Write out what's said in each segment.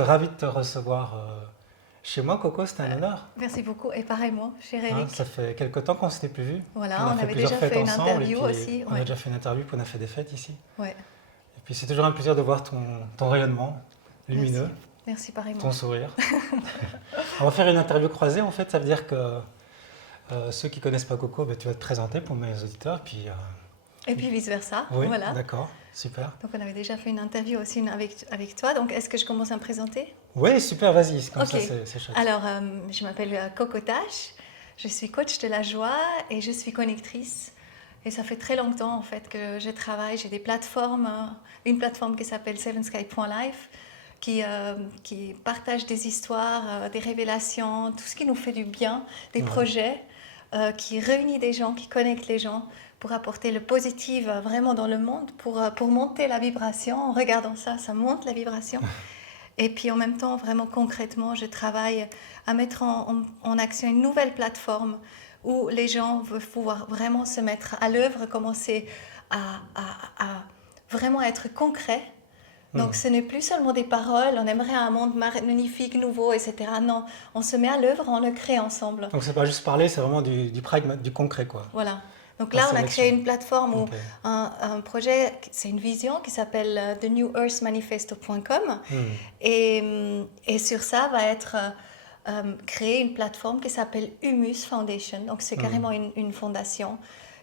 Ravi de te recevoir chez moi, Coco, c'est un honneur. Merci beaucoup et pareillement, cher Hein, Eric. ça fait quelque temps qu'on ne s'était plus vu. Voilà, On a on fait avait plusieurs déjà fêtes fait une ensemble et interview puis aussi. on a Ouais, déjà fait une interview, puis on a fait des fêtes ici. ouais, Et puis c'est toujours un plaisir de voir ton rayonnement merci. lumineux, Merci ton pareillement. sourire. On va faire une interview croisée, en fait, ça veut dire que ceux qui ne connaissent pas Coco, ben, tu vas te présenter pour mes auditeurs. Puis, Et puis vice-versa, oui, voilà. d'accord, super. Donc on avait déjà fait une interview aussi avec toi. Donc est-ce que je commence à me présenter? Oui, super, vas-y, comme Ok. ça c'est chouette. Alors, je m'appelle Coco Tache. Je suis coach de la joie et je suis connectrice. Et ça fait très longtemps en fait que je travaille. J'ai des plateformes, une plateforme qui s'appelle sevensky.life qui partage des histoires, des révélations, tout ce qui nous fait du bien, des Ouais. projets qui réunit des gens, qui connectent les gens pour apporter le positif vraiment dans le monde, pour monter la vibration. En regardant ça, ça monte la vibration. Et puis en même temps, vraiment concrètement, je travaille à mettre en action une nouvelle plateforme où les gens veulent pouvoir vraiment se mettre à l'œuvre, commencer à vraiment être concret. Donc ce n'est plus seulement des paroles, on aimerait un monde magnifique, nouveau, etc. Non, on se met à l'œuvre, on le crée ensemble. Donc c'est pas juste parler, c'est vraiment du pragma, du concret, quoi. Voilà. Donc là, Passer on à a créé l'action. une plateforme où Ok. un projet, c'est une vision qui s'appelle thenewearthmanifesto.com. Hmm. Et sur ça va être créée une plateforme qui s'appelle Humus Foundation. Donc c'est carrément une fondation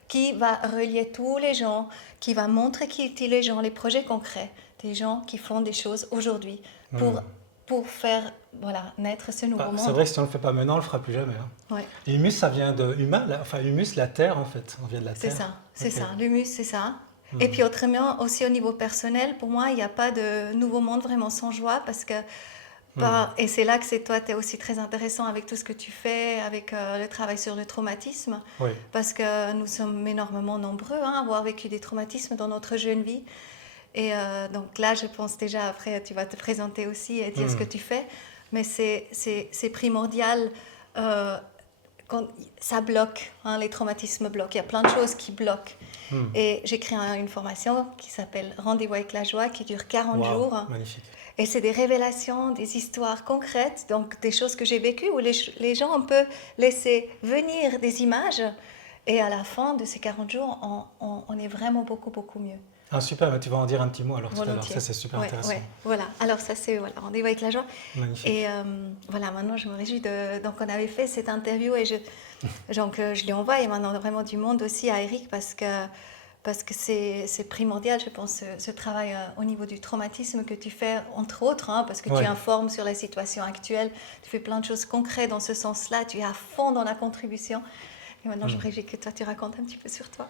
qui va relier tous les gens, qui va montrer qui est les gens, les projets concrets, des gens qui font des choses aujourd'hui pour faire naître ce nouveau Ah, c'est monde. vrai que si on ne le fait pas maintenant, on ne le fera plus jamais. Hein. Ouais. Et humus, ça vient de humain, enfin humus, la terre en fait. On vient de la C'est terre. ça, c'est Ok. ça. L'humus, c'est ça. Et puis autrement, aussi au niveau personnel, pour moi, il n'y a pas de nouveau monde vraiment sans joie parce que, et c'est là que c'est toi, tu es aussi très intéressant avec tout ce que tu fais, avec le travail sur le traumatisme, Oui. parce que nous sommes énormément nombreux à avoir vécu des traumatismes dans notre jeune vie. Et donc là, je pense déjà, après, tu vas te présenter aussi et dire ce que tu fais, mais c'est primordial. Quand ça bloque, hein, les traumatismes bloquent. Il y a plein de choses qui bloquent. Et j'ai créé une formation qui s'appelle Rendez-vous avec la joie, qui dure 40 Waouh, jours. magnifique. Et c'est des révélations, des histoires concrètes, donc des choses que j'ai vécues, où les gens, on peut laisser venir des images. Et à la fin de ces 40 jours, on est vraiment beaucoup, beaucoup mieux. Ah super, mais tu vas en dire un petit mot alors tout à l'heure. Volontiers. Ça c'est super Ouais, intéressant. ouais, voilà. Alors ça c'est Rendez-vous avec la joie. Magnifique. Et voilà, maintenant je me réjouis de. Donc on avait fait cette interview et je lui envoie maintenant vraiment du monde aussi à Eric parce que c'est primordial, je pense, ce travail au niveau du traumatisme que tu fais, entre autres, hein, parce que Ouais. tu informes sur la situation actuelle, tu fais plein de choses concrètes dans ce sens-là, tu es à fond dans la contribution. Et maintenant, je me réjouis que toi, tu racontes un petit peu sur toi.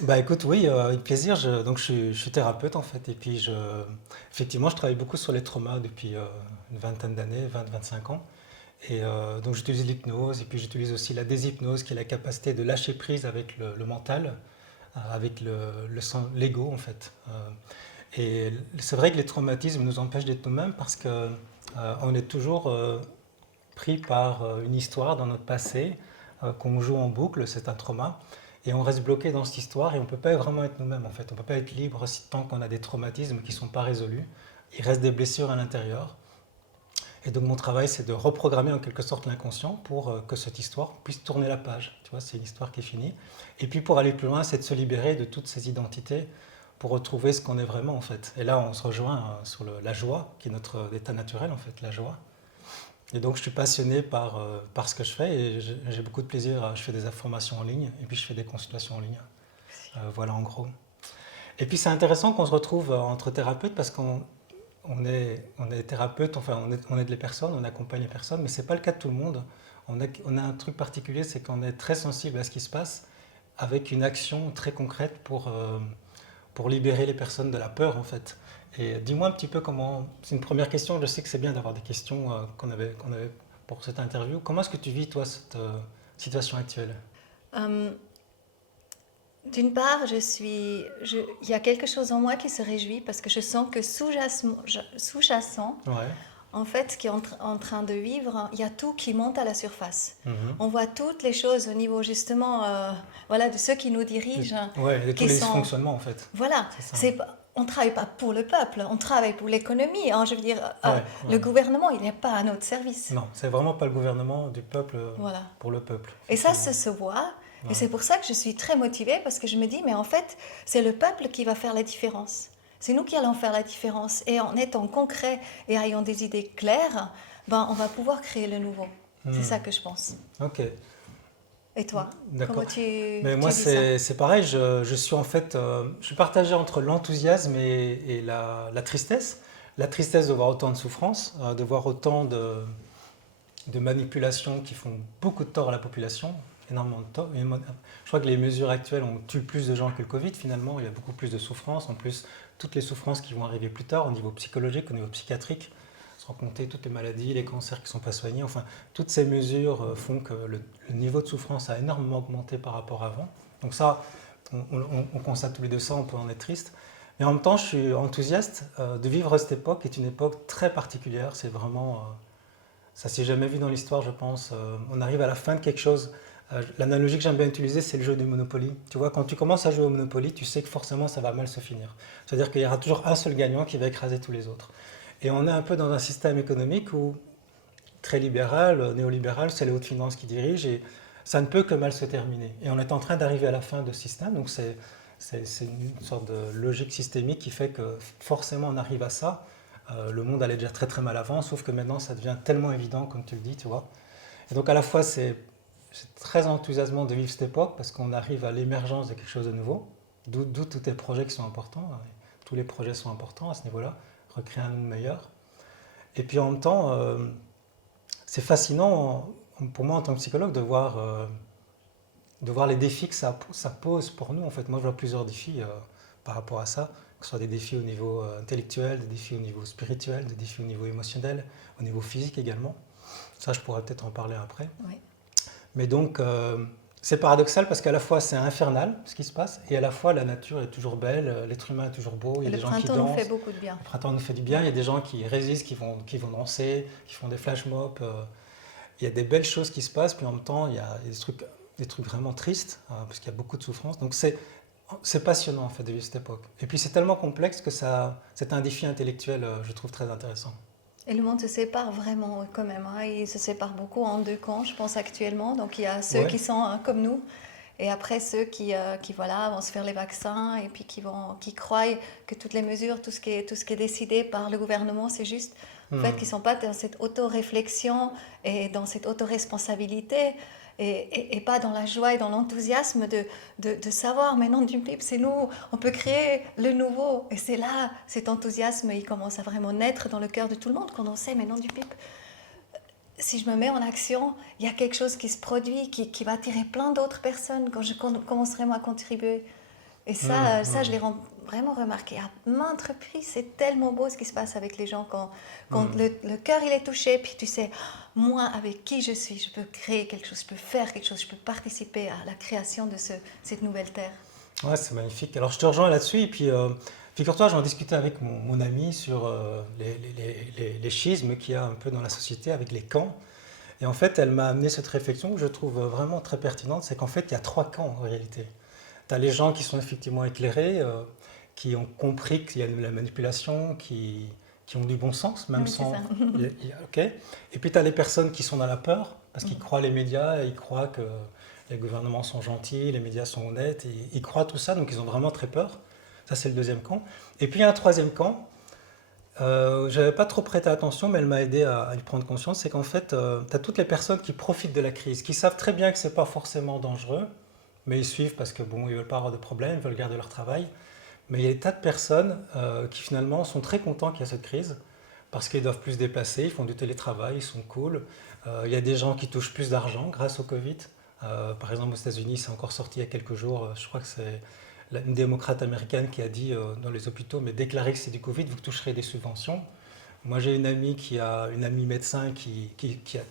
Bah écoute, oui, avec plaisir. Donc je suis thérapeute en fait, et puis effectivement, je travaille beaucoup sur les traumas depuis une vingtaine d'années, 20-25 ans. Et donc j'utilise l'hypnose, et puis j'utilise aussi la déshypnose, qui est la capacité de lâcher prise avec le mental, avec l'ego en fait. Et c'est vrai que les traumatismes nous empêchent d'être nous-mêmes parce que on est toujours pris par une histoire dans notre passé qu'on joue en boucle, c'est un trauma. Et on reste bloqué dans cette histoire et on ne peut pas vraiment être nous-mêmes en fait. On ne peut pas être libre tant qu'on a des traumatismes qui ne sont pas résolus. Il reste des blessures à l'intérieur. Et donc mon travail, c'est de reprogrammer en quelque sorte l'inconscient pour que cette histoire puisse tourner la page. Tu vois, c'est une histoire qui est finie. Et puis pour aller plus loin, c'est de se libérer de toutes ces identités pour retrouver ce qu'on est vraiment en fait. Et là, on se rejoint sur la joie, qui est notre état naturel en fait, la joie. Et donc je suis passionné par ce que je fais et j'ai beaucoup de plaisir. Je fais des formations en ligne et puis je fais des consultations en ligne. Voilà en gros. Et puis c'est intéressant qu'on se retrouve entre thérapeutes parce on est thérapeute, enfin on aide les personnes, on accompagne les personnes, mais ce n'est pas le cas de tout le monde. On a un truc particulier, c'est qu'on est très sensible à ce qui se passe avec une action très concrète pour libérer les personnes de la peur en fait. Et dis-moi un petit peu comment, c'est une première question, je sais que c'est bien d'avoir des questions qu'on avait pour cette interview. Comment est-ce que tu vis toi cette situation actuelle? D'une part, il y a quelque chose en moi qui se réjouit parce que je sens que sous-jacent, Ouais. en fait, ce qui est en train de vivre, il y a tout qui monte à la surface. Mhm. On voit toutes les choses au niveau justement, voilà, de ceux qui nous dirigent, Ouais, et tous qui les sont, dysfonctionnements en fait. voilà, C'est ça. on ne travaille pas pour le peuple, on travaille pour l'économie, hein. Je veux dire, Ouais, le ouais. gouvernement, il n'est pas à notre service. Non, c'est vraiment pas le gouvernement du peuple Voilà. pour le peuple, Et ça effectivement. se voit. Et Ouais. c'est pour ça que je suis très motivée, parce que je me dis, mais en fait, c'est le peuple qui va faire la différence. C'est nous qui allons faire la différence. Et en étant concret et ayant des idées claires, ben, on va pouvoir créer le nouveau. C'est Hmm. ça que je pense. Ok, Et toi, comment d'accord. tu, Mais moi, tu vis ça? c'est pareil, je suis en fait, je suis partagé entre l'enthousiasme et la tristesse. La tristesse de voir autant de souffrance, de voir autant de manipulations qui font beaucoup de tort à la population, énormément de tort. Je crois que les mesures actuelles ont tué plus de gens que le Covid finalement, il y a beaucoup plus de souffrances, en plus toutes les souffrances qui vont arriver plus tard au niveau psychologique, au niveau psychiatrique, sans compter toutes les maladies, les cancers qui ne sont pas soignés, enfin toutes ces mesures font que le niveau de souffrance a énormément augmenté par rapport à avant. Donc ça, on constate tous les deux ça, on peut en être triste. Mais en même temps, je suis enthousiaste de vivre cette époque, qui est une époque très particulière, c'est vraiment... ça s'est jamais vu dans l'histoire, je pense. On arrive à la fin de quelque chose. L'analogie que j'aime bien utiliser, c'est le jeu du Monopoly. Tu vois, quand tu commences à jouer au Monopoly, tu sais que forcément ça va mal se finir. C'est-à-dire qu'il y aura toujours un seul gagnant qui va écraser tous les autres. Et on est un peu dans un système économique où, très libéral, néolibéral, c'est les hautes finances qui dirigent et ça ne peut que mal se terminer. Et on est en train d'arriver à la fin de ce système, donc c'est une sorte de logique systémique qui fait que forcément on arrive à ça. Le monde allait déjà très très mal avant, sauf que maintenant ça devient tellement évident, comme tu le dis, tu vois. Et donc à la fois c'est très enthousiasmant de vivre cette époque parce qu'on arrive à l'émergence de quelque chose de nouveau, d'où tous les projets qui sont importants. Tous les projets sont importants à ce niveau-là, recréer un monde meilleur. Et puis en même temps, c'est fascinant pour moi en tant que psychologue de voir les défis que ça pose pour nous. En fait, moi je vois plusieurs défis par rapport à ça, que ce soit des défis au niveau intellectuel, des défis au niveau spirituel, des défis au niveau émotionnel, au niveau physique également. Ça, je pourrais peut-être en parler après. Oui. Mais donc, c'est paradoxal parce qu'à la fois c'est infernal ce qui se passe, et à la fois la nature est toujours belle, l'être humain est toujours beau, il y Et a le des gens qui printemps nous fait dansent, beaucoup de bien. le printemps nous fait du bien, il y a des gens qui résistent, qui vont danser, qui font des flash mobs. Il y a des belles choses qui se passent, puis en même temps, il y a des trucs vraiment tristes, parce qu'il y a beaucoup de souffrance. Donc c'est passionnant en fait de vivre cette époque. Et puis c'est tellement complexe que c'est un défi intellectuel, je trouve très intéressant. Et le monde se sépare vraiment quand même, hein. Il se sépare beaucoup en deux camps, je pense actuellement. Donc il y a ceux Ouais. qui sont comme nous, et après ceux qui voilà, vont se faire les vaccins et puis qui croient que toutes les mesures, tout ce qui est décidé par le gouvernement, c'est juste. En fait, qui Hmm. ne sont pas dans cette auto-réflexion et dans cette auto-responsabilité et pas dans la joie et dans l'enthousiasme de savoir, mais non, du pipe, c'est nous, on peut créer le nouveau. Et c'est là, cet enthousiasme, il commence à vraiment naître dans le cœur de tout le monde quand on sait, mais non, du pipe, si je me mets en action, il y a quelque chose qui se produit, qui va attirer plein d'autres personnes quand je commence vraiment à contribuer. Et Hmm. ça, je Hmm. l'ai vraiment remarqué à maintes reprises. C'est tellement beau ce qui se passe avec les gens quand Hmm. le cœur il est touché. Puis tu sais, moi, avec qui je suis, je peux créer quelque chose, je peux faire quelque chose, je peux participer à la création de cette nouvelle terre. Ouais, c'est magnifique. Alors je te rejoins là-dessus, et puis figure-toi, j'en discutais avec mon ami sur les schismes qu'il y a un peu dans la société avec les camps. Et en fait, elle m'a amené cette réflexion que je trouve vraiment très pertinente, c'est qu'en fait, il y a trois camps en réalité. Tu as les gens qui sont effectivement éclairés, qui ont compris qu'il y a de la manipulation, qui ont du bon sens, même Oui, c'est sans... ça. Ok. Et puis tu as les personnes qui sont dans la peur, parce qu'ils croient les médias, ils croient que les gouvernements sont gentils, les médias sont honnêtes, et ils croient tout ça, donc ils ont vraiment très peur. Ça, c'est le deuxième camp. Et puis il y a un troisième camp, j'avais pas trop prêté attention, mais elle m'a aidé à y prendre conscience, c'est qu'en fait, tu as toutes les personnes qui profitent de la crise, qui savent très bien que c'est pas forcément dangereux, mais ils suivent parce que bon, ils veulent pas avoir de problème, ils veulent garder leur travail. Mais il y a des tas de personnes qui finalement sont très contents qu'il y a cette crise, parce qu'ils doivent plus se déplacer, ils font du télétravail, ils sont cool. Il y a des gens qui touchent plus d'argent grâce au Covid. Par exemple, aux États-Unis, c'est encore sorti il y a quelques jours, je crois que c'est une démocrate américaine qui a dit dans les hôpitaux, mais déclarez que c'est du Covid, vous toucherez des subventions. Moi, j'ai une amie une amie médecin qui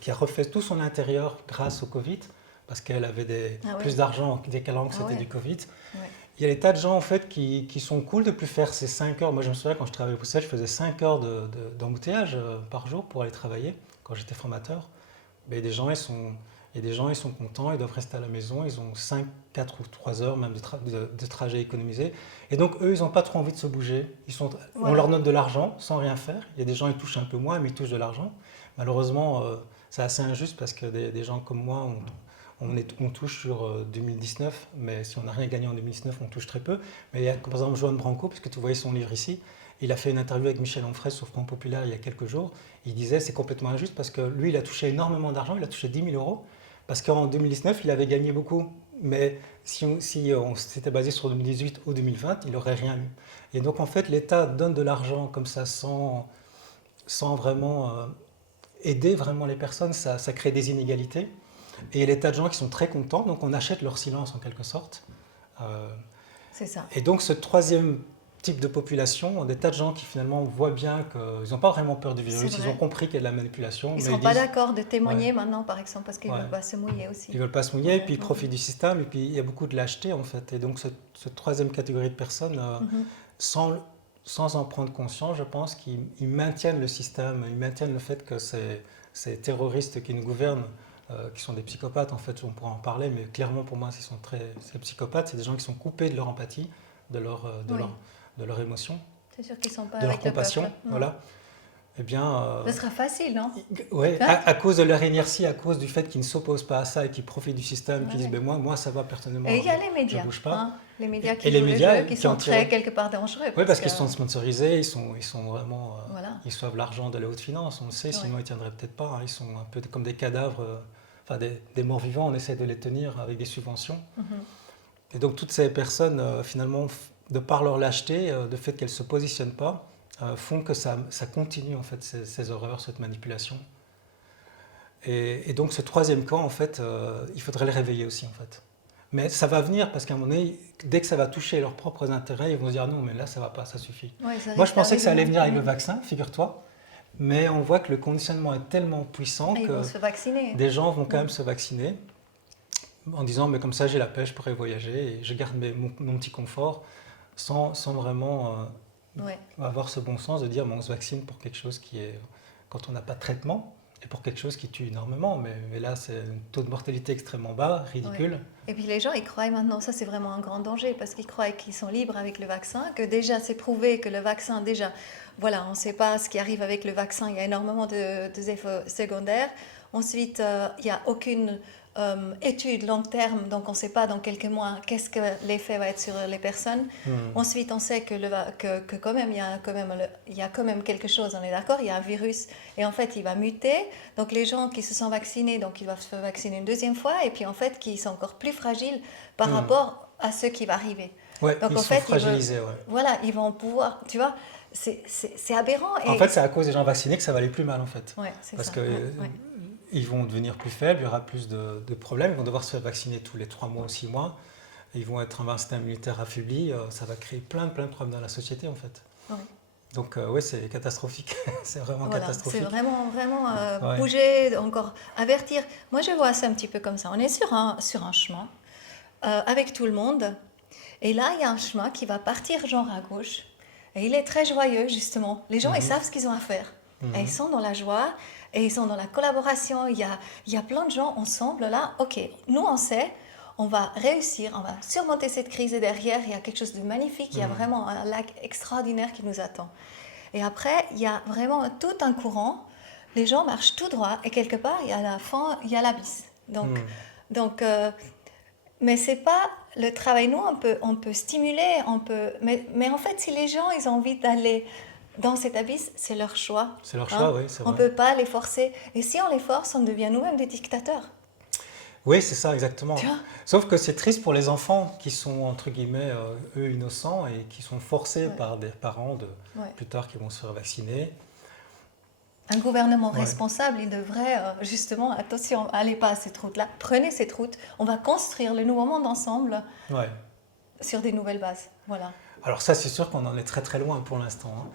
a refait tout son intérieur grâce au Covid, parce qu'elle avait Ah plus ouais, d'argent décalant que ah c'était ouais, du Covid. ouais. Il y a des tas de gens en fait qui sont cool de plus faire ces 5 heures. Moi, je me souviens quand je travaillais au Bruxelles, je faisais 5 heures d'embouteillage par jour pour aller travailler quand j'étais formateur. Mais des gens, il Et des gens, ils sont contents, ils doivent rester à la maison, ils ont 5, 4 ou 3 heures même de trajet économisé. Et donc, eux, ils n'ont pas trop envie de se bouger. On leur Voilà. donne de l'argent sans rien faire. Il y a des gens, ils touchent un peu moins, mais ils touchent de l'argent. Malheureusement, c'est assez injuste parce que des gens comme moi, on touche sur 2019, mais si on n'a rien gagné en 2019, on touche très peu. Mais il y a, par exemple, Joan Branco, puisque tu voyais son livre ici, il a fait une interview avec Michel Onfray sur Front Populaire il y a quelques jours. Il disait c'est complètement injuste parce que lui, il a touché énormément d'argent, il a touché 10 000 euros, parce qu'en 2019, il avait gagné beaucoup. Mais si on s'était basé sur 2018 ou 2020, il n'aurait rien eu. Et donc, en fait, l'État donne de l'argent comme ça sans vraiment aider vraiment les personnes, ça crée des inégalités. Et il y a des tas de gens qui sont très contents, donc on achète leur silence en quelque sorte. Euh, C'est ça. et donc ce troisième type de population, des tas de gens qui finalement voient bien qu'ils n'ont pas vraiment peur du C'est virus, ils ont vrai. compris qu'il y a de la manipulation, Ils ne mais seront ils pas disent, d'accord de ouais, témoigner maintenant, par exemple, parce qu'ils ne ouais, veulent pas se mouiller aussi. ils ne veulent pas se mouiller, et Ouais. puis ils profitent du système, et puis il y a beaucoup de lâcheté en fait. Et donc cette troisième catégorie de personnes, Mhm. sans, sans en prendre conscience, je pense qu'ils maintiennent le système, ils maintiennent le fait que ces terroristes qui nous gouvernent, qui sont des psychopathes, en fait, on pourra en parler, mais clairement pour moi, ces psychopathes, c'est des gens qui sont coupés de leur empathie, de leur, Oui, de leur émotion, c'est sûr qu'ils ne sont pas de leur avec le peuple. compassion, Non. voilà. Eh bien, Ce sera facile, non? ouais, Hein? à cause de leur inertie, à cause du fait qu'ils ne s'opposent pas à ça et qu'ils profitent du système, qui disent, Ouais. ben moi, ça va personnellement, Et il y a les je ne médias, bouge pas. hein? Les médias Et qui les jouent le médias jeu, qui qui en sont tirent. très quelque part dangereux. Oui, parce Que, qu'ils sont sponsorisés, ils sont vraiment, voilà. ils soivent l'argent de la haute finance, on le sait, sinon Ouais. ils tiendraient peut-être pas, hein. Ils sont un peu comme des cadavres, enfin des morts vivants, on essaie de les tenir avec des subventions. Mhm. Et donc toutes ces personnes, finalement, de par leur lâcheté, de fait qu'elles ne se positionnent pas, font que ça continue en fait ces horreurs, cette manipulation. Et donc ce troisième camp, en fait, il faudrait le réveiller aussi en fait. Mais ça va venir parce qu'à un moment donné, dès que ça va toucher leurs propres intérêts, ils vont se dire non, mais là ça va pas, ça suffit. Ouais, ça Moi je risque pensais que ça allait d'arriver, venir avec hein. le vaccin, figure-toi, mais on voit que le conditionnement est tellement puissant Et ils vont que se vacciner. des gens vont quand Mm. même se vacciner en disant mais comme ça j'ai la paix, je pourrais voyager et je garde mon petit confort sans vraiment Ouais. avoir ce bon sens de dire mais on se vaccine pour quelque chose qui est quand on n'a pas de traitement et pour quelque chose qui tue énormément. Mais là c'est un taux de mortalité extrêmement bas, Ouais. ridicule. Et puis les gens, ils croient maintenant, ça c'est vraiment un grand danger, parce qu'ils croient qu'ils sont libres avec le vaccin, que déjà c'est prouvé que le vaccin, déjà, voilà, on ne sait pas ce qui arrive avec le vaccin, il y a énormément de effets secondaires. Ensuite, il n'y a aucune étude long terme, donc on ne sait pas dans quelques mois qu'est-ce que l'effet va être sur les personnes. Ensuite, on sait que quand même, il y a quand même quelque chose, on est d'accord, il y a un virus, et en fait, il va muter. Donc les gens qui se sont vaccinés, donc ils doivent se vacciner une deuxième fois, et puis en fait, qui sont encore plus fragiles par rapport à ce qui va arriver. Ouais, Donc ils en sont fait, fragilisés. Ouais. voilà, ils vont pouvoir, tu vois, c'est aberrant. En Et fait, c'est à cause des gens vaccinés que ça va aller plus mal en fait. ouais, c'est Parce ça. que Ouais. ils vont devenir plus faibles, il y aura plus de problèmes, ils vont devoir se faire vacciner tous les 3 mois ou 6 mois, ils vont être un système immunitaire affaibli, ça va créer plein de problèmes dans la société en fait. Ouais. Donc oui, c'est catastrophique, c'est vraiment Voilà, catastrophique. c'est vraiment Ouais. bouger, encore avertir. Moi, je vois ça un petit peu comme ça. On est sur un chemin avec tout le monde. Et là, il y a un chemin qui va partir genre à gauche. Et il est très joyeux, justement. Les gens, ils savent ce qu'ils ont à faire. Et ils sont dans la joie, et ils sont dans la collaboration. Il y a plein de gens ensemble, là. OK, nous, on sait, on va réussir, on va surmonter cette crise. Et derrière, il y a quelque chose de magnifique. Il y a vraiment un lac extraordinaire qui nous attend. Et après, il y a vraiment tout un courant. Les gens marchent tout droit. Et quelque part, il y a la fin, il y a l'abysse. Donc mais c'est pas le travail. Nous, on peut stimuler, mais en fait, si les gens, ils ont envie d'aller dans cet abysse, c'est leur choix. C'est leur choix, oui, c'est On vrai. peut pas les forcer. Et si on les force, on devient nous-mêmes des dictateurs. Oui, c'est ça, exactement. Tu vois? Sauf que c'est triste pour les enfants qui sont, entre guillemets, eux, innocents et qui sont forcés Ouais. par des parents Ouais. plus tard qui vont se faire vacciner. Un gouvernement Ouais. responsable, il devrait justement, attention, allez pas à cette route-là, prenez cette route, on va construire le nouveau monde ensemble Ouais. sur des nouvelles bases. Voilà. Alors ça, c'est sûr qu'on en est très très loin pour l'instant, hein.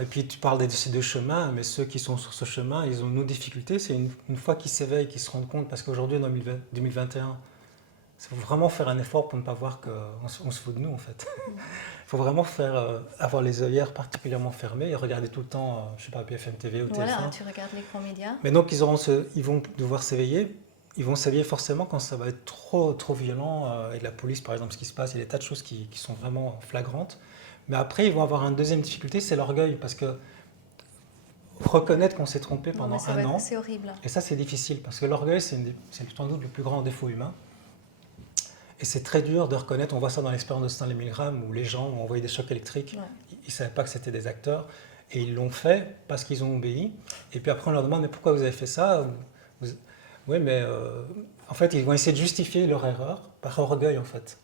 Et puis tu parles de ces deux chemins, mais ceux qui sont sur ce chemin, ils ont nos difficultés. C'est une fois qu'ils s'éveillent, qu'ils se rendent compte, parce qu'aujourd'hui, en 2021, il faut vraiment faire un effort pour ne pas voir qu'on se fout de nous, en fait. Il faut vraiment avoir les œillères particulièrement fermées et regarder tout le temps, je sais pas, BFM TV ou TF1. Voilà, tu regardes l'écran média. Mais donc, ils vont devoir s'éveiller. ils vont s'habiller forcément quand ça va être trop, trop violent, et de la police par exemple, ce qui se passe, il y a des tas de choses qui sont vraiment flagrantes. Mais après, ils vont avoir une deuxième difficulté, c'est l'orgueil, parce que reconnaître qu'on s'est trompé Non, mais pendant ça un va être, an, c'est horrible. et ça c'est difficile, parce que l'orgueil c'est sans doute le plus grand défaut humain. Et c'est très dur de reconnaître, on voit ça dans l'expérience de Stanley Milgram, où les gens ont envoyé des chocs électriques, Ouais. ils ne savaient pas que c'était des acteurs, et ils l'ont fait parce qu'ils ont obéi. Et puis après on leur demande, mais pourquoi vous avez fait ça? Vous- Oui, mais en fait ils vont essayer de justifier leur erreur par orgueil en fait.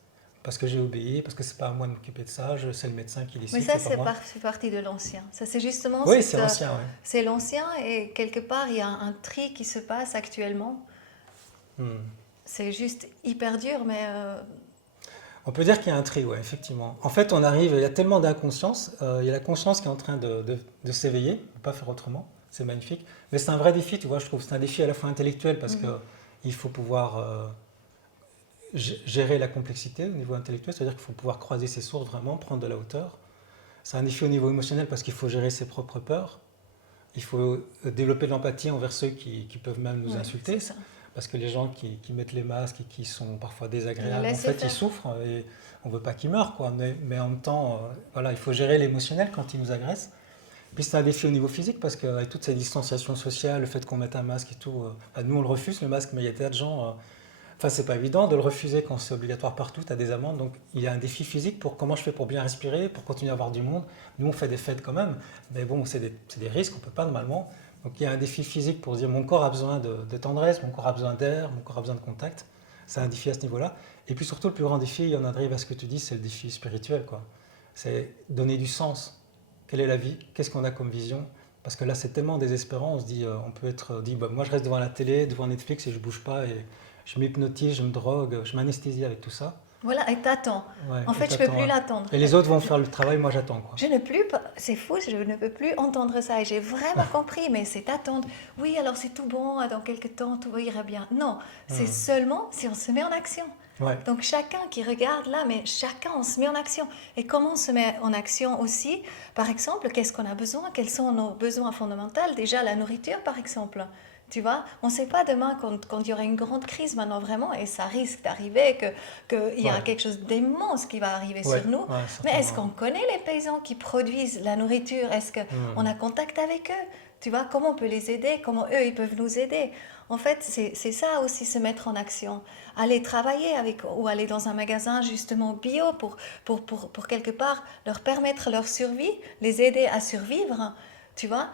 Parce que j'ai obéi, parce que c'est pas à moi de m'occuper de ça, c'est le médecin qui Mais décide, ça, c'est pas moi. c'est partie de l'ancien. Ça, c'est justement Oui, c'est ancien, oui. c'est l'ancien et quelque part, il y a un tri qui se passe actuellement. C'est juste hyper dur, mais On peut dire qu'il y a un tri, ouais, effectivement. En fait, on arrive, il y a tellement d'inconscience, il y a la conscience qui est en train de s'éveiller, de ne pas faire autrement, c'est magnifique. Mais c'est un vrai défi, tu vois, je trouve. C'est un défi à la fois intellectuel parce que il faut pouvoir gérer la complexité au niveau intellectuel, c'est-à-dire qu'il faut pouvoir croiser ses sources vraiment, prendre de la hauteur. C'est un défi au niveau émotionnel parce qu'il faut gérer ses propres peurs. Il faut développer de l'empathie envers ceux qui peuvent même nous ouais, insulter. c'est ça. Parce que les gens qui mettent les masques et qui sont parfois Et désagréables, en laisser fait, ils faire. souffrent et on ne veut pas qu'ils meurent, quoi. Mais en même temps, voilà, il faut gérer l'émotionnel quand ils nous agressent. Puis c'est un défi au niveau physique parce qu'avec toute cette distanciation sociale, le fait qu'on mette un masque et tout, nous on le refuse le masque, mais il y a des tas de gens. Enfin, c'est pas évident de le refuser quand c'est obligatoire partout, tu as des amendes. Donc il y a un défi physique pour comment je fais pour bien respirer, pour continuer à avoir du monde. Nous on fait des fêtes quand même, mais bon, c'est des risques, on ne peut pas normalement. Donc il y a un défi physique pour se dire mon corps a besoin de tendresse, mon corps a besoin d'air, mon corps a besoin de contact. C'est un défi à ce niveau-là. Et puis surtout, le plus grand défi, il y en arrive à ce que tu dis, c'est le défi spirituel, quoi. C'est donner du sens. Quelle est la vie? Qu'est-ce qu'on a comme vision? Parce que là, c'est tellement désespérant. On se dit, on peut être dit, bah, moi, je reste devant la télé, devant Netflix et je bouge pas et je m'hypnotise, je me drogue, je m'anesthésie avec tout ça. Voilà, et t'attends. Ouais, En et fait, je ne peux t'attends, plus ouais. l'attendre. Et les autres vont faire le travail, moi, j'attends, quoi. Je ne plus, c'est fou, je ne peux plus entendre ça. Et j'ai vraiment compris, mais c'est attendre. Oui, alors c'est tout bon, dans quelques temps, tout ira bien. Non, c'est seulement si on se met en action. Ouais, Donc chacun qui regarde là, mais chacun on se met en action. Et comment on se met en action aussi? Par exemple, qu'est-ce qu'on a besoin? Quels sont nos besoins fondamentaux? Déjà la nourriture, par exemple. Tu vois, on ne sait pas demain quand il y aura une grande crise maintenant vraiment, et ça risque d'arriver, qu'il y a ouais, quelque chose d'immense qui va arriver ouais, sur nous. ouais, Mais est-ce certainement. qu'on connaît les paysans qui produisent la nourriture? Est-ce qu'on a contact avec eux? Tu vois, comment on peut les aider? Comment eux, ils peuvent nous aider? En fait, c'est ça aussi, se mettre en action. Aller travailler avec, ou aller dans un magasin justement bio pour quelque part leur permettre leur survie, les aider à survivre, tu vois.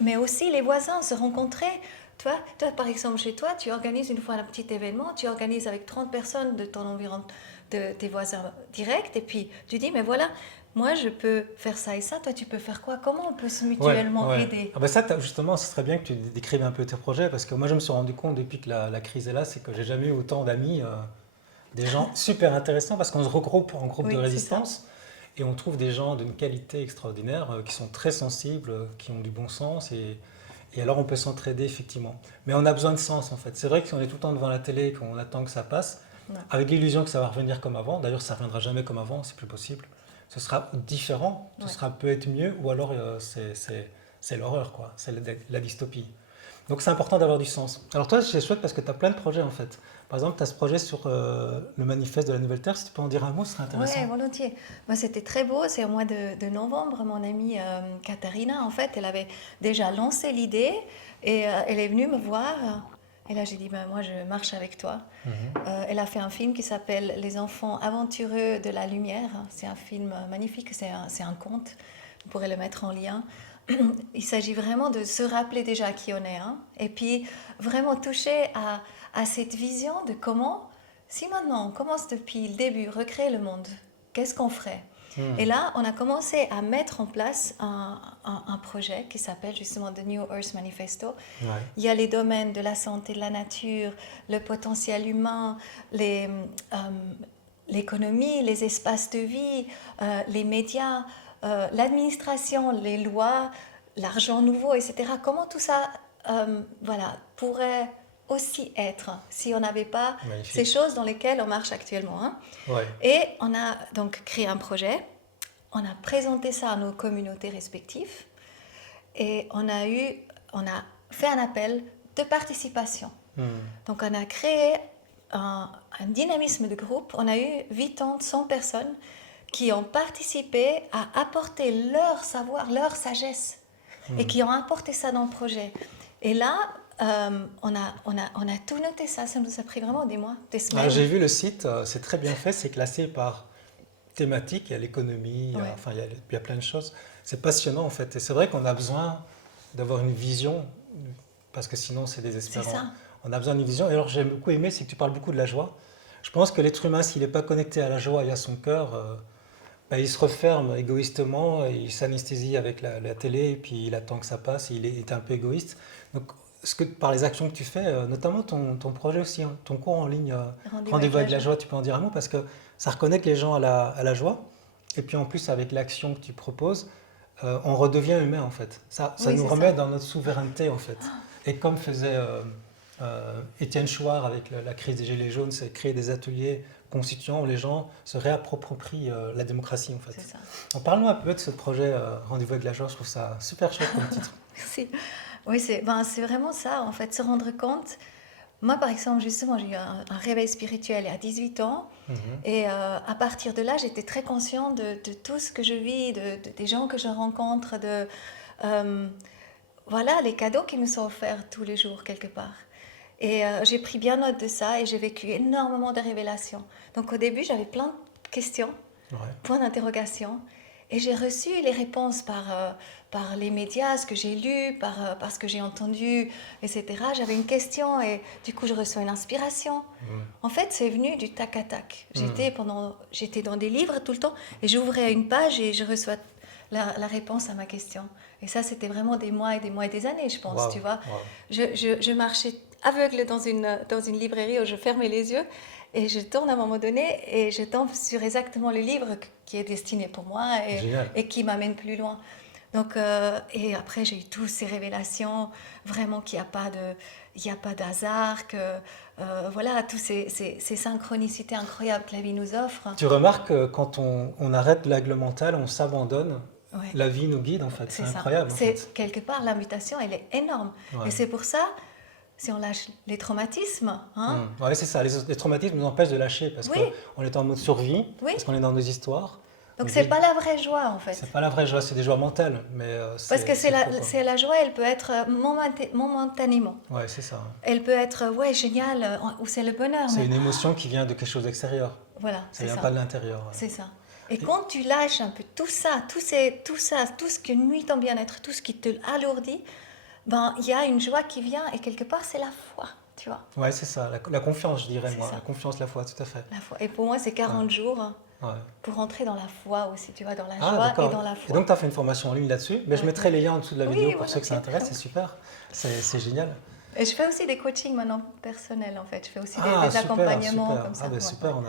Mais aussi les voisins, se rencontrer. Toi, par exemple, chez toi, tu organises une fois un petit événement, tu organises avec 30 personnes de ton environnement, de tes voisins directs, et puis tu dis, mais voilà, moi je peux faire ça et ça, toi tu peux faire quoi? Comment on peut se Ouais, mutuellement ouais. aider? Ah bah ça, justement, ce serait bien que tu décrives un peu tes projets, parce que moi, je me suis rendu compte depuis que la crise est là, c'est que j'ai jamais eu autant d'amis, des gens super intéressants, parce qu'on se regroupe en groupe de Oui, c'est ça. résistance, et on trouve des gens d'une qualité extraordinaire, qui sont très sensibles, qui ont du bon sens, et alors on peut s'entraider effectivement. Mais on a besoin de sens en fait. C'est vrai que si on est tout le temps devant la télé et qu'on attend que ça passe, Ouais. avec l'illusion que ça va revenir comme avant, d'ailleurs ça ne reviendra jamais comme avant, c'est plus possible. Ce sera différent, ce Ouais. sera peut-être mieux, ou alors c'est l'horreur, quoi, c'est la dystopie. Donc c'est important d'avoir du sens. Alors toi, je souhaite parce que tu as plein de projets en fait. Par exemple, tu as ce projet sur le manifeste de la Nouvelle Terre, si tu peux en dire un mot, ce serait Ouais, intéressant. volontiers. Moi, c'était très beau. C'est au mois de novembre. Mon amie Katharina, en fait, elle avait déjà lancé l'idée et elle est venue me voir. Et là, j'ai dit, ben, moi, je marche avec toi. Elle a fait un film qui s'appelle Les enfants aventureux de la lumière. C'est un film magnifique, c'est un conte. Vous pourrez le mettre en lien. Il s'agit vraiment de se rappeler déjà qui on est, hein, et puis vraiment toucher à cette vision de comment, si maintenant on commence depuis le début, recréer le monde, qu'est-ce qu'on ferait? Et là, on a commencé à mettre en place un projet qui s'appelle justement The New Earth Manifesto. Ouais. Il y a les domaines de la santé, de la nature, le potentiel humain, euh, l'économie, les espaces de vie, les médias, l'administration, les lois, l'argent nouveau, etc. Comment tout ça voilà, pourrait aussi être si on n'avait pas ces Magnifique. choses dans lesquelles on marche actuellement, hein. Ouais. Et on a donc créé un projet, on a présenté ça à nos communautés respectives et on a fait un appel de participation. Donc on a créé un dynamisme de groupe. On a eu 100 personnes qui ont participé à apporter leur savoir, leur sagesse, et qui ont apporté ça dans le projet. Et là, on a tout noté ça. Ça nous a pris vraiment des mois, des semaines. Alors, j'ai vu le site, c'est très bien fait, c'est classé par thématique, il y a l'économie, Ouais. enfin, il y a plein de choses. C'est passionnant en fait. Et c'est vrai qu'on a besoin d'avoir une vision, parce que sinon c'est C'est désespérant. ça. On a besoin d'une vision. Et alors j'ai beaucoup aimé, c'est que tu parles beaucoup de la joie. Je pense que l'être humain, s'il n'est pas connecté à la joie et à son cœur, bah, il se referme égoïstement, il s'anesthésie avec la télé, et puis il attend que ça passe, il est un peu égoïste. Donc, par les actions que tu fais, notamment ton projet aussi, hein, ton cours en ligne, Rendez-vous avec la joie, tu peux en dire un mot parce que ça reconnecte les gens à la joie. Et puis en plus, avec l'action que tu proposes, on redevient humain en fait. Ça Oui, nous c'est remet ça. dans notre souveraineté en fait. Et comme faisait Étienne Chouard avec la crise des Gilets jaunes, c'est créer des ateliers constituants où les gens se réapproprient la démocratie en C'est fait. ça. Donc, parle-nous un peu de ce projet Rendez-vous avec la joie, je trouve ça super chouette comme titre. Merci. Oui, c'est vraiment ça, en fait, se rendre compte. Moi, par exemple, justement, j'ai eu un réveil spirituel il y a 18 ans. Mhm. Et à partir de là, j'étais très consciente de tout ce que je vis, des gens que je rencontre, voilà, les cadeaux qui me sont offerts tous les jours, quelque part. Et j'ai pris bien note de ça et j'ai vécu énormément de révélations. Donc au début, j'avais plein de questions, Ouais. points d'interrogation. Et j'ai reçu les réponses par les médias, ce que j'ai lu, par ce que j'ai entendu, etc. J'avais une question et du coup, je reçois une inspiration. En fait, c'est venu du tac à tac. J'étais dans des livres tout le temps et j'ouvrais une page et je reçois la réponse à ma question. Et ça, c'était vraiment des mois et des mois et des années, je pense, Wow, tu vois. wow. Je marchais aveugle dans une librairie où je fermais les yeux et je tourne à un moment donné et je tombe sur exactement le livre qui est destiné pour moi Génial. et qui m'amène plus loin. Donc, et après, j'ai eu toutes ces révélations, vraiment qu'il n'y a pas de hasard, que voilà, toutes ces synchronicités incroyables que la vie nous offre. Tu remarques que quand on arrête l'aigle mental, on s'abandonne, Ouais, la vie nous guide en fait. C'est c'est ça. incroyable en C'est fait. quelque part, l'invitation, elle est énorme. Ouais. Et c'est pour ça, si on lâche les traumatismes, hein, Ouais, c'est ça. Les traumatismes nous empêchent de lâcher parce oui, qu'on est en mode survie, oui. parce qu'on est dans nos histoires. Donc On c'est vit- pas la vraie joie en fait. C'est pas la vraie joie, c'est des joies mentales, mais Parce que c'est faux, quoi. c'est la joie, elle peut être momentanément. Ouais, c'est ça. Elle peut être, ouais, génial, ou c'est le bonheur. C'est Mais une émotion qui vient de quelque chose d'extérieur. voilà, Ça c'est vient ça. pas de l'intérieur. Ouais. C'est ça. Et quand tu lâches un peu tout ça, tout ce qui nuit ton bien-être, tout ce qui te alourdit, ben il y a une joie qui vient et quelque part c'est la foi, tu vois. Ouais, c'est ça. La confiance, je dirais C'est moi. ça. La confiance, la foi, tout à fait. La foi. Et pour moi c'est 40 jours Ouais. pour entrer dans la foi aussi, tu vois, dans la Ah, joie et d'accord. dans la Et foi. donc, tu as fait une formation en ligne là-dessus. Mais je Ouais. mettrai les liens en dessous de la Oui, vidéo pour voilà, ceux que ça tiens. intéresse. C'est super. C'est génial. Et je fais aussi des coachings maintenant personnels en fait. Je fais aussi Ah, des super, accompagnements super. comme ça. Ah, ben Ouais, super, ouais.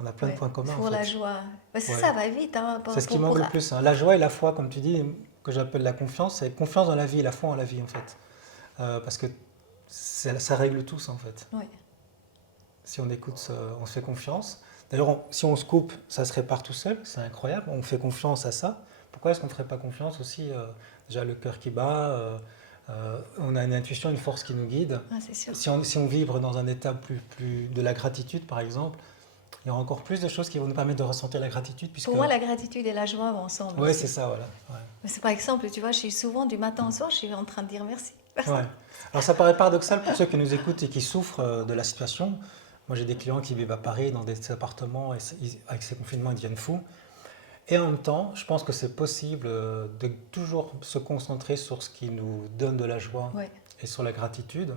on a plein de Ouais. points communs en Pour la fait. joie. Parce que Ouais. ça va vite. Hein, C'est ce qui manque le plus, hein. La joie et la foi, comme tu dis, que j'appelle la confiance, c'est confiance dans la vie et la foi en la vie en fait. Parce que ça règle tout ça en fait. Oui. Si on écoute, on se fait confiance. D'ailleurs, si on se coupe, ça se répare tout seul, c'est incroyable. On fait confiance à ça. Pourquoi est-ce qu'on ne ferait pas confiance aussi déjà le cœur qui bat, on a une intuition, une force qui nous guide. Ah, c'est sûr. Si on vibre dans un état plus de la gratitude, par exemple, il y aura encore plus de choses qui vont nous permettre de ressentir la gratitude. Puisque... Pour moi, la gratitude et la joie vont ensemble. Oui, aussi. c'est ça, voilà. Ouais. Mais c'est par exemple, tu vois, je suis souvent du matin au soir, je suis en train de dire merci. Ouais. Alors ça paraît paradoxal pour ceux qui nous écoutent et qui souffrent de la situation. Moi j'ai des clients qui vivent à Paris dans des appartements et avec ces confinements ils deviennent fous. Et en même temps, je pense que c'est possible de toujours se concentrer sur ce qui nous donne de la joie Ouais. et sur la gratitude.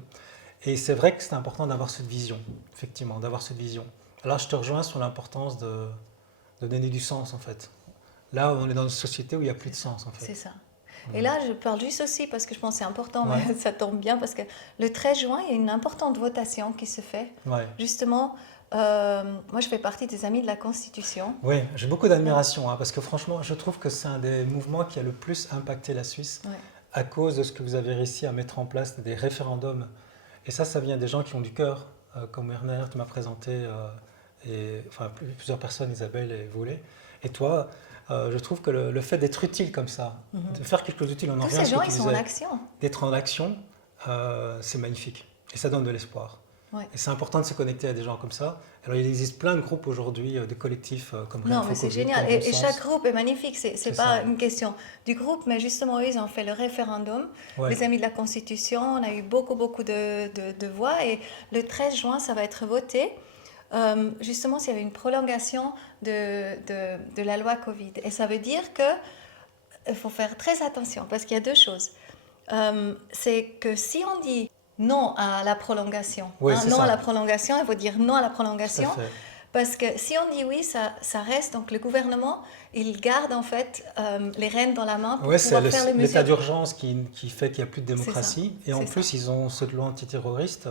Et c'est vrai que c'est important d'avoir cette vision, effectivement, d'avoir cette vision. Alors je te rejoins sur l'importance de donner du sens en fait. Là on est dans une société où il n'y a plus de sens en C'est fait. ça. Et là, je parle juste aussi parce que je pense que c'est important, Ouais. mais ça tombe bien parce que le 13 juin, il y a une importante votation qui se fait. Ouais. Justement, moi, je fais partie des Amis de la Constitution. Oui, j'ai beaucoup d'admiration, hein, parce que franchement, je trouve que c'est un des mouvements qui a le plus impacté la Suisse Ouais. à cause de ce que vous avez réussi à mettre en place, des référendums. Et ça vient des gens qui ont du cœur, comme Werner, tu m'as présenté, et, enfin plusieurs personnes, Isabelle et Volé. Et toi, je trouve que le fait d'être utile comme ça, de faire quelque chose d'utile, on en Tous revient à ces ce gens, que tu ils sont en disais, action. d'être en action, c'est magnifique. Et ça donne de l'espoir. Ouais. Et c'est important de se connecter à des gens comme ça. Alors il existe plein de groupes aujourd'hui, de collectifs comme Rien Non, ne faut mais c'est Covid, génial. comme Bon Et chaque Sens. groupe est magnifique. C'est C'est pas ça. une question du groupe, mais justement, eux, ils ont fait le référendum. Ouais. Les Amis de la Constitution, on a eu beaucoup, beaucoup de voix. Et le 13 juin, ça va être voté. Justement, s'il y avait une prolongation de la loi Covid. Et ça veut dire qu'il faut faire très attention parce qu'il y a deux choses. C'est que si on dit non à la prolongation, Oui, hein, c'est non à la ça. prolongation, il faut dire non à la Tout à prolongation. fait. Parce que si on dit oui, ça reste. Donc le gouvernement, il garde en fait les rênes dans la main pour Ouais, c'est pouvoir faire les l'état mesures. d'urgence qui fait qu'il n'y a plus de C'est ça. démocratie. Et en C'est ça. plus, ils ont cette loi antiterroriste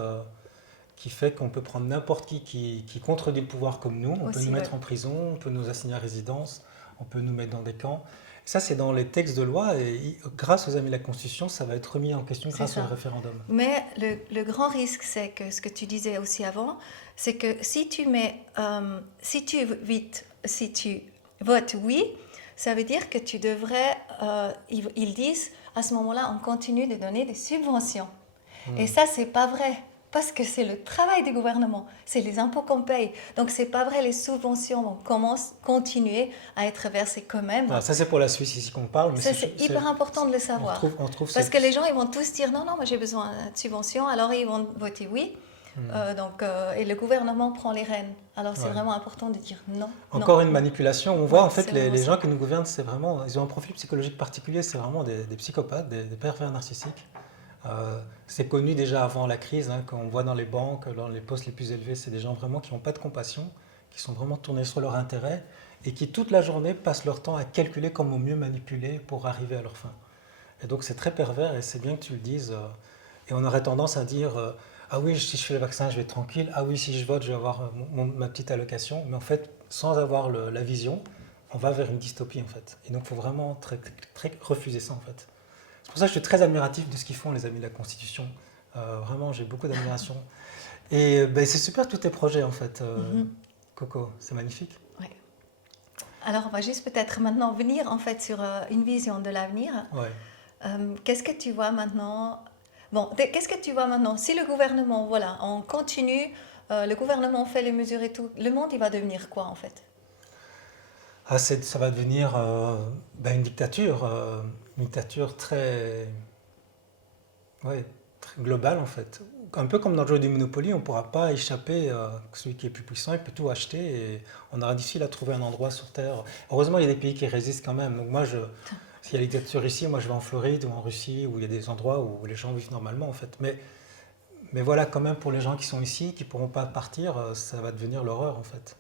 qui fait qu'on peut prendre n'importe qui contredit le pouvoir comme nous. On peut Aussi, nous ouais. mettre en prison, on peut nous assigner à résidence, on peut nous mettre dans des camps. Ça, c'est dans les textes de loi. Et grâce aux Amis de la Constitution, ça va être remis en question C'est grâce au ça. référendum. Mais le grand risque, c'est que ce que tu disais aussi avant, c'est que si tu mets, si tu votes oui, ça veut dire que tu devrais, ils disent à ce moment-là, on continue de donner des subventions. Et ça, c'est pas vrai. Parce que c'est le travail du gouvernement, c'est les impôts qu'on paye. Donc, c'est pas vrai, les subventions vont continuer à être versées quand même. Ah, ça, c'est pour la Suisse ici qu'on parle. Mais Ça, c'est hyper important de le savoir. on retrouve Parce que cette... les gens, ils vont tous dire non, non, moi j'ai besoin de subventions, alors ils vont voter oui. Et le gouvernement prend les rênes. Alors, c'est Ouais. vraiment important de dire non. Encore une non. manipulation. On voit Ouais, en fait c'est les vraiment gens ça. qui nous gouvernent, c'est vraiment, ils ont un profil psychologique particulier, c'est vraiment des psychopathes, des pervers narcissiques. C'est connu déjà avant la crise, hein, quand on voit dans les banques, dans les postes les plus élevés, c'est des gens vraiment qui n'ont pas de compassion, qui sont vraiment tournés sur leur intérêt et qui toute la journée passent leur temps à calculer comment mieux manipuler pour arriver à leur fin. Et donc c'est très pervers et c'est bien que tu le dises. Et on aurait tendance à dire ah oui, si je fais le vaccin, je vais être tranquille. Ah oui, si je vote, je vais avoir ma petite allocation. Mais en fait, sans avoir la vision, on va vers une dystopie en fait. Et donc il faut vraiment très refuser ça en fait. C'est pour ça que je suis très admiratif de ce qu'ils font les Amis de la Constitution. Vraiment, j'ai beaucoup d'admiration. Et ben, c'est super tous tes projets en fait, Coco. C'est magnifique. Ouais. Alors, on va juste peut-être maintenant venir en fait sur une vision de l'avenir. Ouais. Qu'est-ce que tu vois maintenant? Bon, qu'est-ce que tu vois maintenant? Si le gouvernement, voilà, on continue, le gouvernement fait les mesures et tout, le monde, il va devenir quoi en fait? Ah, ça va devenir ben, une dictature très, ouais, très globale en fait. Un peu comme dans le jeu du Monopoly, on ne pourra pas échapper. Celui qui est plus puissant, il peut tout acheter et on aura difficile à trouver un endroit sur Terre. Heureusement, il y a des pays qui résistent quand même. Donc moi, s'il y a la dictature ici, moi je vais en Floride ou en Russie où il y a des endroits où les gens vivent normalement en fait. Mais voilà, quand même pour les gens qui sont ici, qui ne pourront pas partir, ça va devenir l'horreur en fait.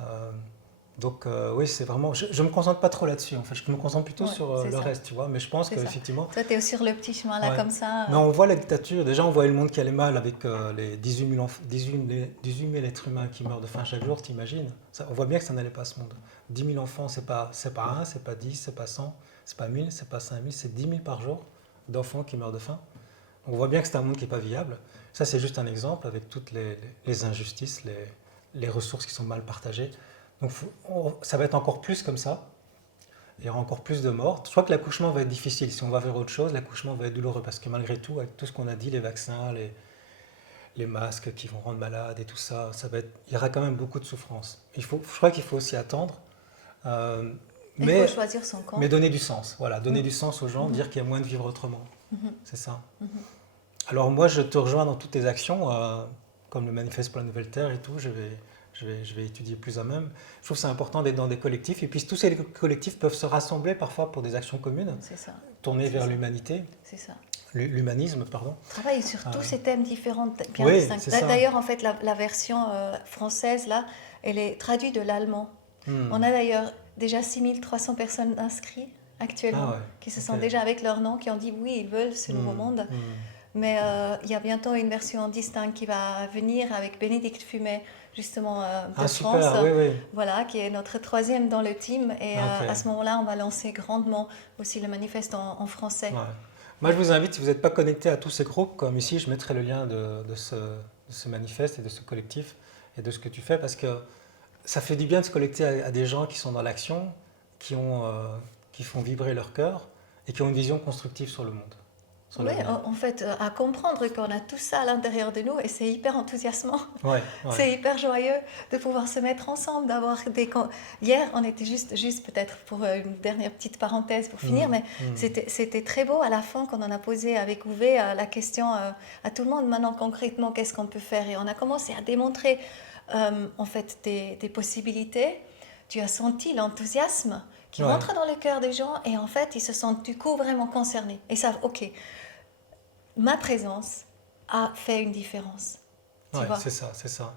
Euh, oui, c'est vraiment. Je me concentre pas trop là-dessus en fait. Je me concentre plutôt Ouais, sur c'est le ça. reste, tu vois. Mais je pense C'est ça. qu'effectivement, Toi, tu es sur le petit chemin là, ouais. comme ça. Mais on voit la dictature. Déjà, on voit le monde qui allait mal avec les 18 000, 18 000 êtres humains qui meurent de faim chaque jour, t'imagines? On voit bien que ça n'allait pas ce monde. 10 000 enfants, c'est pas 1, c'est pas 10, c'est pas 100, c'est pas 1000, c'est pas 5000, c'est 10 000 par jour d'enfants qui meurent de faim. On voit bien que c'est un monde qui n'est pas viable. Ça, c'est juste un exemple avec toutes les injustices, les ressources qui sont mal partagées. Donc ça va être encore plus comme ça. Il y aura encore plus de morts. Je crois que l'accouchement va être difficile. Si on va vers autre chose, l'accouchement va être douloureux parce que malgré tout, avec tout ce qu'on a dit, les vaccins, les masques qui vont rendre malade et tout ça, il y aura quand même beaucoup de souffrance. Je crois qu'il faut s'y attendre. Euh, Il faut choisir son camp. mais donner du sens. Voilà, donner du sens aux gens, dire qu'il y a moyen de vivre autrement. C'est ça. Alors moi, je te rejoins dans toutes tes actions, comme le Manifeste pour la Nouvelle Terre et tout. Je vais étudier plus à même. Je trouve que c'est important d'être dans des collectifs. Et puis tous ces collectifs peuvent se rassembler parfois pour des actions communes, C'est ça. tourner vers ça. l'humanité, C'est ça. l'humanisme, pardon. Travailler sur tous ces thèmes différents, bien Oui, distincts. c'est ça. D'ailleurs, en fait, la version française, là, elle est traduite de l'allemand. On a d'ailleurs déjà 6300 personnes inscrites actuellement, qui se sont déjà avec leur nom, qui ont dit oui, ils veulent ce nouveau monde. Mais il y a bientôt une version distincte qui va venir avec Bénédicte Fumet, justement de super, France, oui. voilà, qui est notre troisième dans le team. Et à ce moment-là, on va lancer grandement aussi le manifeste en français. Ouais. Moi, je vous invite, si vous n'êtes pas connecté à tous ces groupes, comme ici, je mettrai le lien de ce manifeste et de ce collectif et de ce que tu fais, parce que ça fait du bien de se connecter à des gens qui sont dans l'action, qui font vibrer leur cœur et qui ont une vision constructive sur le monde, sur Oui, l'avenir. en fait, à comprendre qu'on a tout ça à l'intérieur de nous et c'est hyper enthousiasmant. Ouais, ouais. C'est hyper joyeux de pouvoir se mettre ensemble, d'avoir des... Hier, on était juste peut-être pour une dernière petite parenthèse pour finir, mais c'était très beau à la fin quand on a posé avec Uwe la question à tout le monde, maintenant concrètement, qu'est-ce qu'on peut faire? Et on a commencé à démontrer en fait des possibilités. Tu as senti l'enthousiasme qui Ouais, rentre dans le cœur des gens et en fait, ils se sentent du coup vraiment concernés et savent, ok, ma présence a fait une différence. Tu ouais, vois? c'est ça, c'est ça.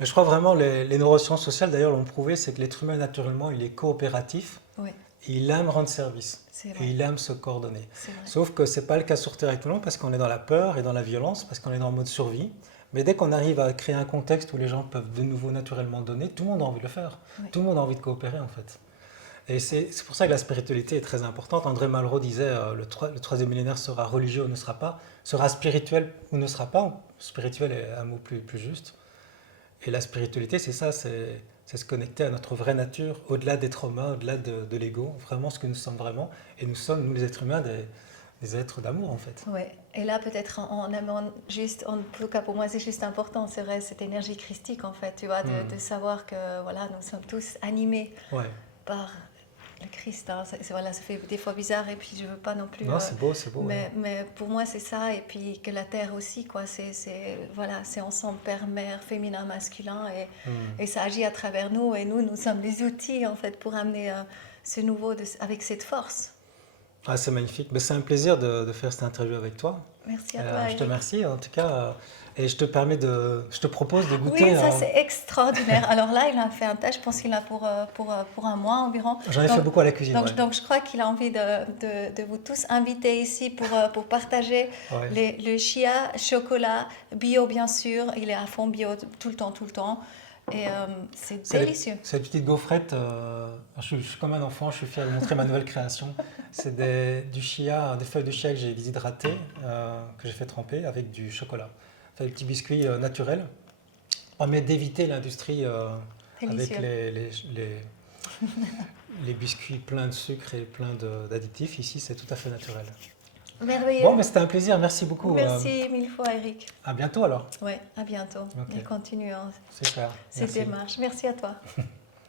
Mais je crois vraiment, les neurosciences sociales d'ailleurs l'ont prouvé, c'est que l'être humain naturellement, il est coopératif, Oui, et il aime rendre service, c'est et vrai. il aime se coordonner. C'est vrai. Sauf que c'est pas le cas sur Terre avec tout le monde parce qu'on est dans la peur et dans la violence, parce qu'on est dans le mode survie. Mais dès qu'on arrive à créer un contexte où les gens peuvent de nouveau naturellement donner, tout le monde a envie de le faire. Oui. Tout le monde a envie de coopérer en fait. Et c'est pour ça que la spiritualité est très importante. André Malraux disait le troisième millénaire sera religieux ou ne sera pas, sera spirituel ou ne sera pas. Spirituel est un mot plus juste. Et la spiritualité, c'est ça, c'est se connecter à notre vraie nature, au-delà des traumas, au-delà de l'ego, vraiment ce que nous sommes vraiment. Et nous sommes, nous les êtres humains, des êtres d'amour en fait. Ouais. Et là, peut-être en aimant juste, en tout cas pour moi, c'est juste important, c'est vrai, cette énergie christique en fait, tu vois, de savoir que voilà, nous sommes tous animés Ouais. par le Christ. Hein. Voilà, ça fait des fois bizarre et puis je veux pas non plus. Non, c'est beau. Ouais. Mais pour moi, c'est ça. Et puis que la terre aussi, quoi. Voilà, c'est ensemble, père, mère, féminin, masculin. Et ça agit à travers nous. Et nous sommes des outils, en fait, pour amener ce nouveau avec cette force. Ah, c'est magnifique. Mais c'est un plaisir de faire cette interview avec toi. Merci à toi, Je te Eric. remercie en tout cas. Et je te propose de goûter. Oui, ça c'est extraordinaire. Alors là, il a fait un test, je pense qu'il a pour un mois environ. J'en ai fait beaucoup à la cuisine. Ouais. Donc je crois qu'il a envie de vous tous inviter ici pour partager Ouais. le chia, chocolat, bio bien sûr. Il est à fond bio tout le temps. Et c'est délicieux. C'est des petites gaufrettes. Je suis comme un enfant, je suis fier de montrer ma nouvelle création. C'est du chia, des feuilles de chia que j'ai déshydratées, que j'ai fait tremper avec du chocolat. Des petits biscuits naturels. Permet d'éviter l'industrie avec Délicieux. les biscuits pleins de sucre et pleins d'additifs. Ici, c'est tout à fait naturel. Merveilleux. Bon, mais c'était un plaisir. Merci beaucoup. Merci mille fois, Eric. À bientôt alors. Oui, à bientôt. Ok. Et continue Super. cette Merci. démarche. Merci à toi.